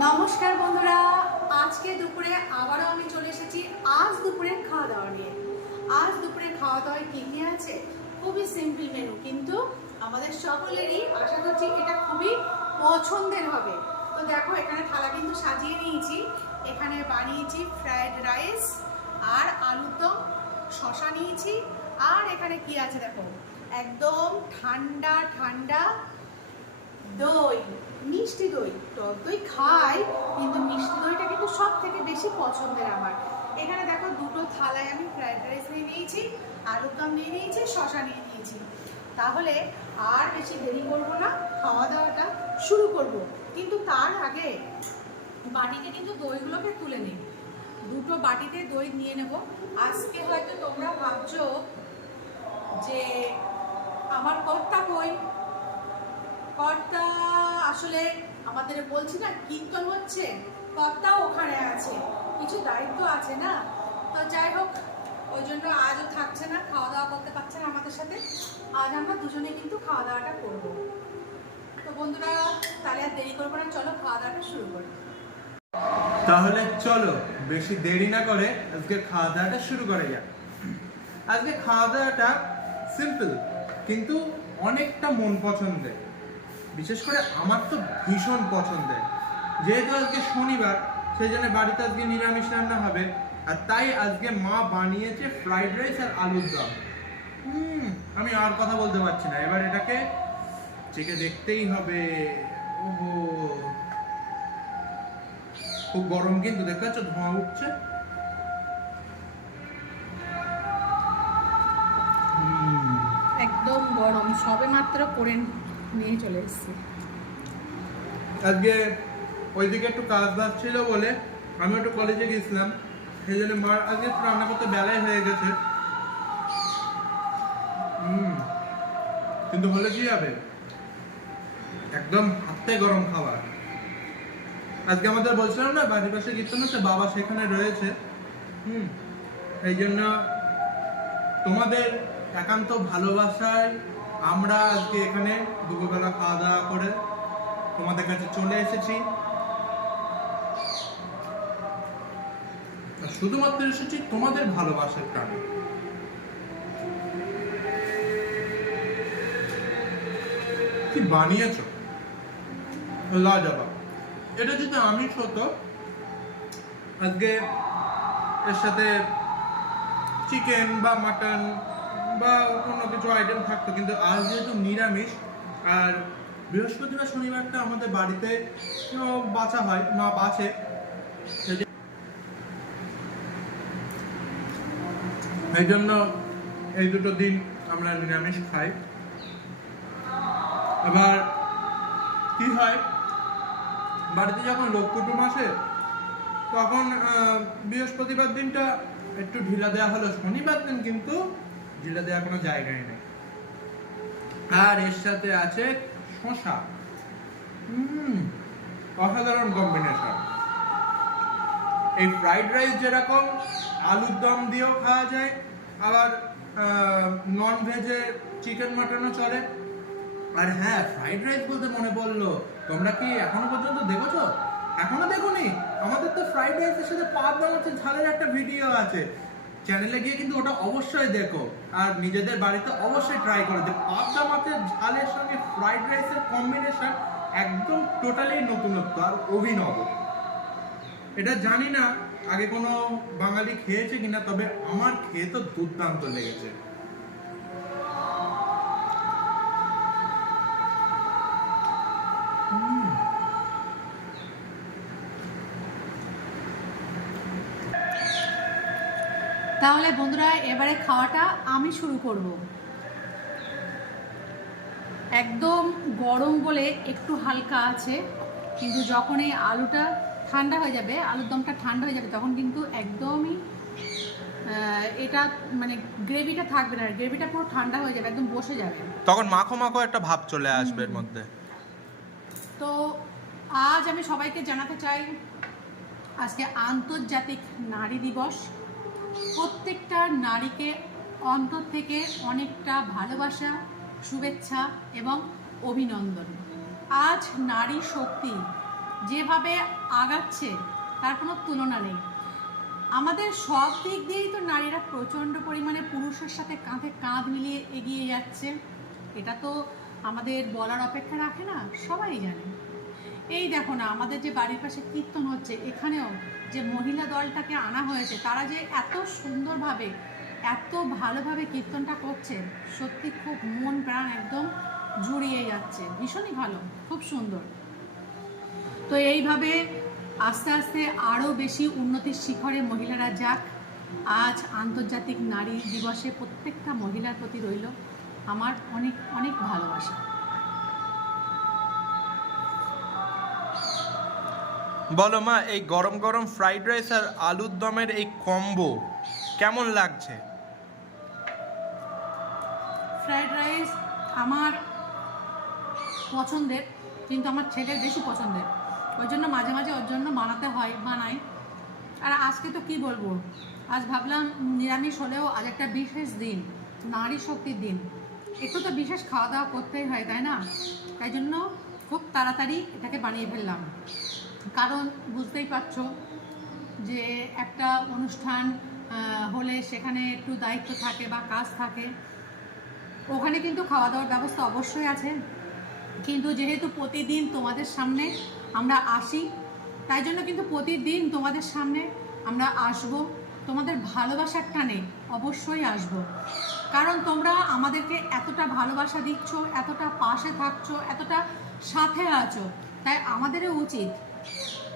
নমস্কার বন্ধুরা, আজকে দুপুরে আবারও আমি চলে এসেছি আজ দুপুরের খাওয়া দাওয়া নিয়ে। আজ দুপুরের খাওয়া দাওয়ায় কি কি আছে? খুবই সিম্পল মেনু, কিন্তু আমাদের সকলেরই আশা করছি এটা খুবই পছন্দের হবে। তো দেখো, এখানে থালা কিন্তু সাজিয়ে নিয়েছি। এখানে বানিয়েছি ফ্রাইড রাইস আর আলুর দম, শশা নিয়েছি। আর এখানে কি আছে দেখো, একদম ঠান্ডা ঠান্ডা দই, মিষ্টি দই। টক দই খাই, কিন্তু মিষ্টি দইটা কিন্তু সব থেকে বেশি পছন্দের আমার। এখানে দেখো দুটো থালায় আমি ফ্রাইড রাইস নিয়ে নিয়েছি, আলুর দম নিয়ে নিয়েছি, শশা নিয়ে নিয়েছি। তাহলে আর বেশি দেরি করবো না, খাওয়া দাওয়াটা শুরু করব। কিন্তু তার আগে বাটিতে কিন্তু দইগুলোকে তুলে নিই। দুটো বাটিতে দই নিয়ে নেব। আজকে হয়তো তোমরা ভাবছো যে আমার কর্তা কই, কর্তা আসলে আমাদের বলছি না কীর্তন হচ্ছে, কর্তাও ওখানে আছে, কিছু দায়িত্ব আছে না। তো যাই হোক, ওই জন্য আজও থাকছে না, খাওয়া দাওয়া করতে পারছে না আমাদের সাথে। আজ আমরা দুজনে কিন্তু খাওয়া দাওয়াটা করবো। তো বন্ধুরা, তাহলে আর দেরি করবো না, চলো খাওয়া দাওয়াটা শুরু করি। তাহলে চলো বেশি দেরি না করে আজকে খাওয়া দাওয়াটা শুরু করা যাক। আজকে খাওয়া দাওয়াটা সিম্পল, কিন্তু অনেকটা মন পছন্দের। বিশেষ করে আমার তো ভীষণ পছন্দের। যেহেতু আজকে শনিবার, সেই জন্য বাড়িতে আজকে নিরামিষ রান্না হবে। আর তাই আজকে মা বানিয়েছে ফ্রাইড রাইস আর আলুর দম। আমি আর কথা বলতে পারছি না, এবার এটাকে চেখে দেখতেই হবে। ওহো, খুব গরম, কিন্তু দেখতে পাচ্ছ ধোঁয়া উঠছে। একদম গরম, সবে মাত্র করে নিয়ে চলে এসেছি। আজকে ওইদিকে একটু কাজ বাজ ছিল বলে আমি একটু কলেজে গেছিলাম, সেই জন্য মার আজকে একটু রান্না করতে বেলায় হয়ে গেছে। কিন্তু হলে কি যাবে, একদম হাতে গরম খাবার। আজকে আমাদের বলছিলাম না বাড়ির পাশে কীর্তন হচ্ছে, বাবা সেখানে রয়েছে। এই জন্য তোমাদের একান্ত ভালোবাসায় আমরা আজকে এখানে দুপুরবেলা খাওয়া দাওয়া করে তোমাদের কাছে চলে এসেছি। শুধুমাত্র এসেছি তোমাদের ভালোবাসার কারণে। কি বানিয়েছো, লাজবাব। এটা যদি আমিষ হতো, আজকে এর সাথে চিকেন বা মাটন বা অন্য কিছু আইটেম থাকতো, কিন্তু আজ যেহেতু নিরামিষ, আর বৃহস্পতিবার শনিবারটা আমাদের বাড়িতে বাছা হয়, মা বাছে, এই জন্য এই দুটো দিন আমরা নিরামিষ খাই। আবার কি হয়, বাড়িতে যখন লোক কুটুম আসে তখন বৃহস্পতিবার দিনটা একটু ঢিলা দেওয়া হলো, শনিবার দিন কিন্তু ঢিলা দেওয়ার কোনো জায়গায় নেই। আর এর সাথে আছে শশা। অসাধারণ কম্বিনেশন। এই ফ্রাইড রাইস যেরকম আলুর দম দিয়েও খাওয়া যায়, আবার নন ভেজে চিকেন মাটনও চলে। আর হ্যাঁ, ফ্রাইড রাইস বলতে মনে পড়লো, তোমরা কি এখনো পর্যন্ত দেখেছো? এখনো দেখোনি? আমাদের তো ফ্রাইড রাইসের সাথে পাবদা মাছের ঝালের একটা ভিডিও আছে, চ্যানেলে গিয়ে কিন্তু ওটা অবশ্যই দেখো। আর নিজেদের বাড়িতে অবশ্যই ট্রাই করো যে পাবদা মাছের ঝালের সঙ্গে ফ্রাইড রাইসের কম্বিনেশন একদম টোটালি নতুনত্ব আর অভিনব। এটা জানি না আগে কোনো বাঙালি খেয়েছে কিনা, তবে আমার খেয়ে তো দুর্দান্ত লেগেছে। তাহলে বন্ধুরা, এবারে খাওয়াটা আমি শুরু করব। একদম গরম বলে একটু হালকা আছে, কিন্তু যখন এই আলুটা ঠান্ডা হয়ে যাবে, আলুর দমটা ঠান্ডা হয়ে যাবে, তখন কিন্তু একদমই এটা মানে গ্রেভিটা থাকবে না, গ্রেভিটা পুরো ঠান্ডা হয়ে যাবে, একদম বসে যাবে, তখন মাখো মাখো একটা ভাব চলে আসবে এর মধ্যে। তো আজ আমি সবাইকে জানাতে চাই, আজকে আন্তর্জাতিক নারী দিবস। প্রত্যেকটা নারীকে অন্তর থেকে অনেকটা ভালোবাসা, শুভেচ্ছা এবং অভিনন্দন। আজ নারী শক্তি যেভাবে আগাচ্ছে তার কোনো তুলনা নেই। আমাদের সব দিক দিয়েই তো নারীরা প্রচণ্ড পরিমাণে পুরুষের সাথে কাঁধে কাঁধ মিলিয়ে এগিয়ে যাচ্ছে, এটা তো আমাদের বলার অপেক্ষা রাখে না, সবাই জানে। এই দেখো না, আমাদের যে বাড়ির পাশে কীর্তন হচ্ছে, এখানেও যে মহিলা দলটাকে আনা হয়েছে, তারা যে এত সুন্দরভাবে এত ভালোভাবে কীর্তনটা করছে, সত্যি খুব মন প্রাণ একদম জুড়িয়ে যাচ্ছে, ভীষণই ভালো, খুব সুন্দর। তো এইভাবে আস্তে আস্তে আরও বেশি উন্নতির শিখরে মহিলারা যাক। আজ আন্তর্জাতিক নারী দিবসে প্রত্যেকটা মহিলার প্রতি রইল আমার অনেক অনেক ভালোবাসা। বলো মা, এই গরম গরম ফ্রাইড রাইস আর আলুর দমের এই কম্বো কেমন লাগছে? ফ্রাইড রাইস আমার পছন্দের, কিন্তু আমার ছেলের বেশি পছন্দের, ওই জন্য মাঝে মাঝে ওর জন্য বানাই। আর আজকে তো কি বলবো, আজ ভাবলাম নিরামিষ হলেও আজ একটা বিশেষ দিন, নারী শক্তির দিন, একটু তো বিশেষ খাওয়া দাওয়া করতেই হয়, তাই না? তাই জন্য খুব তাড়াতাড়ি এটাকে বানিয়ে ফেললাম। কারণ বুঝতেই পারছো যে একটা অনুষ্ঠান হলে সেখানে একটু দায়িত্ব থাকে বা কাজ থাকে, ওখানে কিন্তু খাওয়া দাওয়ার ব্যবস্থা অবশ্যই আছে। কিন্তু যেহেতু প্রতিদিন তোমাদের সামনে আমরা আসি, তাই জন্য কিন্তু প্রতিদিন তোমাদের সামনে আমরা আসব, তোমাদের ভালোবাসার টানে অবশ্যই আসব। কারণ তোমরা আমাদেরকে এতটা ভালোবাসা দিচ্ছ, এতটা পাশে থাকছো, এতটা সাথে আছো, তাই আমাদেরও উচিত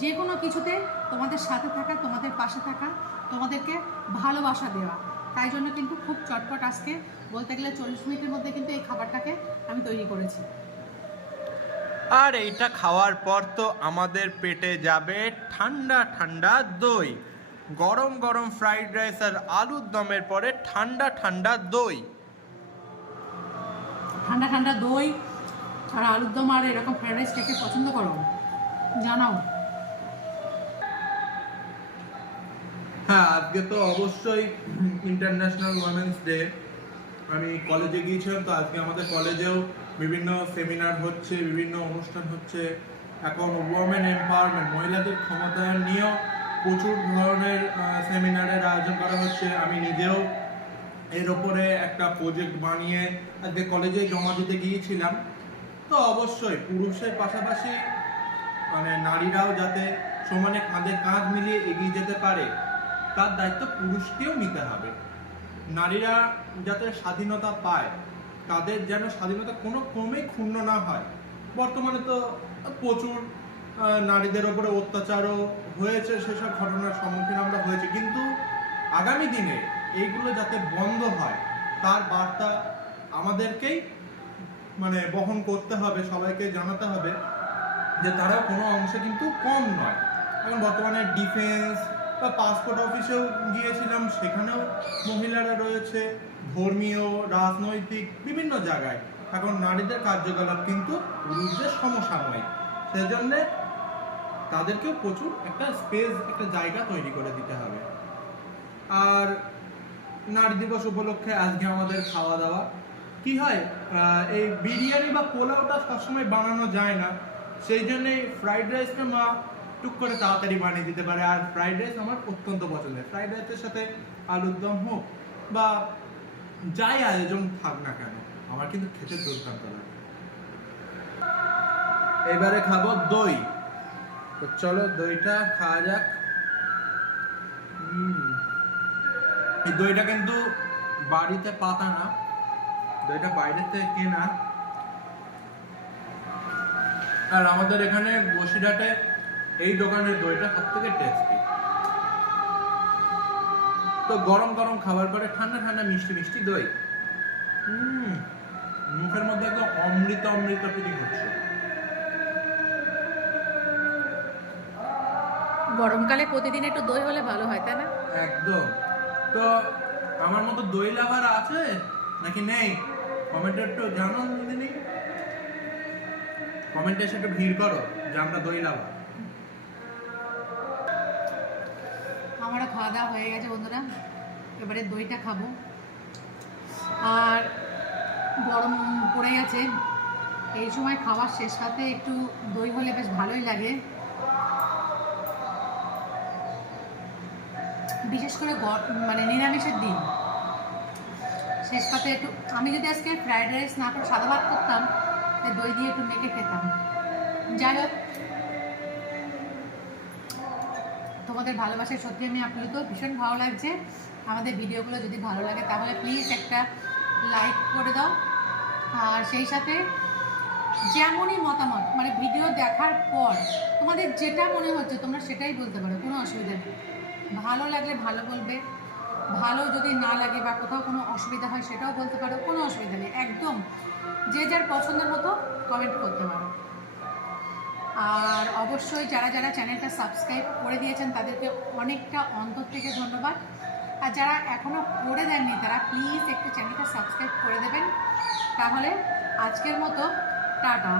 যে কোনো কিছুতে তোমাদের সাথে থাকা, তোমাদের পাশে থাকা, তোমাদেরকে ভালোবাসা দেওয়া। তাই জন্য কিন্তু খুব চটপট আজকে বলতে গেলে 40 মিনিটের মধ্যে কিন্তু এই খাবারটাকে আমি তৈরি করেছি। আর এইটা খাওয়ার পর তো আমাদের পেটে যাবে ঠান্ডা ঠান্ডা দই। গরম গরম ফ্রাইড রাইস আর আলুর দমের পরে ঠান্ডা ঠান্ডা দই। ঠান্ডা ঠান্ডা দই আর আলুর দম আর এরকম ফ্রাইড রাইস কে পছন্দ করো জানাও। হ্যাঁ, আজকে তো অবশ্যই ইন্টারন্যাশনাল ওমেন্স ডে। আমি কলেজে গিয়েছিলাম, তো আজকে আমাদের কলেজেও বিভিন্ন সেমিনার হচ্ছে, বিভিন্ন অনুষ্ঠান হচ্ছে। এখন ওমেন এম্পাওয়ারমেন্ট, মহিলাদের ক্ষমতায়ন নিয়েও প্রচুর ধরনের সেমিনারের আয়োজন করা হচ্ছে। আমি নিজেও এর ওপরে একটা প্রজেক্ট বানিয়ে আজকে কলেজে জমা দিতে গিয়েছিলাম। তো অবশ্যই পুরুষের পাশাপাশি মানে নারীরাও যাতে সমানে কাঁধে কাঁধ মিলিয়ে এগিয়ে যেতে পারে, তার দায়িত্ব পুরুষকেও নিতে হবে। নারীরা যাতে স্বাধীনতা পায়, তাদের যেন স্বাধীনতা কোনো ক্রমেই ক্ষুণ্ণ না হয়। বর্তমানে তো প্রচুর নারীদের ওপরে অত্যাচারও হয়েছে, সেসব ঘটনার সম্মুখীন আমরা হয়েছি, কিন্তু আগামী দিনে এইগুলো যাতে বন্ধ হয় তার বার্তা আমাদেরকেই মানে বহন করতে হবে, সবাইকে জানাতে হবে যে তারাও কোনো অংশে কিন্তু কম নয়। এখন বর্তমানে ডিফেন্স বা পাসপোর্ট অফিসেও গিয়েছিলাম, সেখানেও মহিলারা রয়েছে, ধর্মীয়, রাজনৈতিক বিভিন্ন জায়গায় এখন নারীদের কার্যকলাপ কিন্তু পুরুষদের সমসাময়িক। সেজন্য তাদেরকেও প্রচুর একটা স্পেস, একটা জায়গা তৈরি করে দিতে হবে। আর নারী দিবস উপলক্ষে আজকে আমাদের খাওয়া দাওয়া কি হয়, এই বিরিয়ানি বা পোলাওটা সবসময় বানানো যায় না, সেই জন্যই ফ্রাইড রাইসটা মা টুক করে তাড়াতাড়ি বানিয়ে দিতে পারে। আর ফ্রাইড রাইস আমার অত্যন্ত পছন্দের। ফ্রাইড রাইসের সাথে আলুর দম হোক বা যাই আয়োজন থাক না কেন, আমার কিন্তু খেতে দুর্দান্ত লাগে। এবারে খাবো দই, তো চলো দইটা খাওয়া যাক। এই দইটা কিন্তু বাড়িতে পাতা না, দইটা বাইরে থেকে কেনা। আর আমাদের এখানে বসিরহাটে এই দোকানের দইটা সব থেকে টেস্টি। তো গরম গরম খাবার পরে ঠান্ডা ঠান্ডা মিষ্টি মিষ্টি দই, মুখের মধ্যে একদম অমৃত অমৃত ফিলিং হচ্ছে। গরমকালে প্রতিদিন একটু দই হলে ভালো হয়, তাই না? একদম। তো আমার মতো দই লাভার আছে নাকি নেই, কমেন্টে একটু জানো দিদি, কমেন্টে এসে একটু ভিড় করো যে আমরা দই লাভার। আমারও খাওয়া দাওয়া হয়ে গেছে বন্ধুরা, এবারে দইটা খাবো। আর গরম পড়ে গেছে, এই সময় খাওয়ার শেষ পাতে একটু দই হলে বেশ ভালোই লাগে। বিশেষ করে মানে নিরামিষের দিন শেষ পাতে একটু, আমি যদি আজকে ফ্রাইড রাইস না করে সাদা ভাত করতাম, দই দিয়ে একটু মেখে খেতাম। যাই হোক, তোমাদের ভালোবাসায় সত্যি আমি আপ্লুত, ভীষণ ভালো লাগছে। আমাদের ভিডিওগুলো যদি ভালো লাগে তাহলে প্লিজ একটা লাইক করে দাও। আর সেই সাথে যেমনই মতামত, মানে ভিডিও দেখার পর তোমাদের যেটা মনে হচ্ছে তোমরা সেটাই বলতে পারো, কোনো অসুবিধা নেই। ভালো লাগলে ভালো বলবে, ভালো যদি না লাগে বা কোথাও কোনো অসুবিধা হয় সেটাও বলতে পারো, কোনো অসুবিধা নেই। একদম যে যার পছন্দের মতো কমেন্ট করতে পারো। আর অবশ্যই যারা যারা চ্যানেলটা সাবস্ক্রাইব করে দিয়েছেন তাদেরকে অনেকটা অন্তর থেকে ধন্যবাদ। আর যারা এখনও করে দেননি তারা প্লিজ একটু চ্যানেলটা সাবস্ক্রাইব করে দেবেন। তাহলে আজকের মতো টাটা।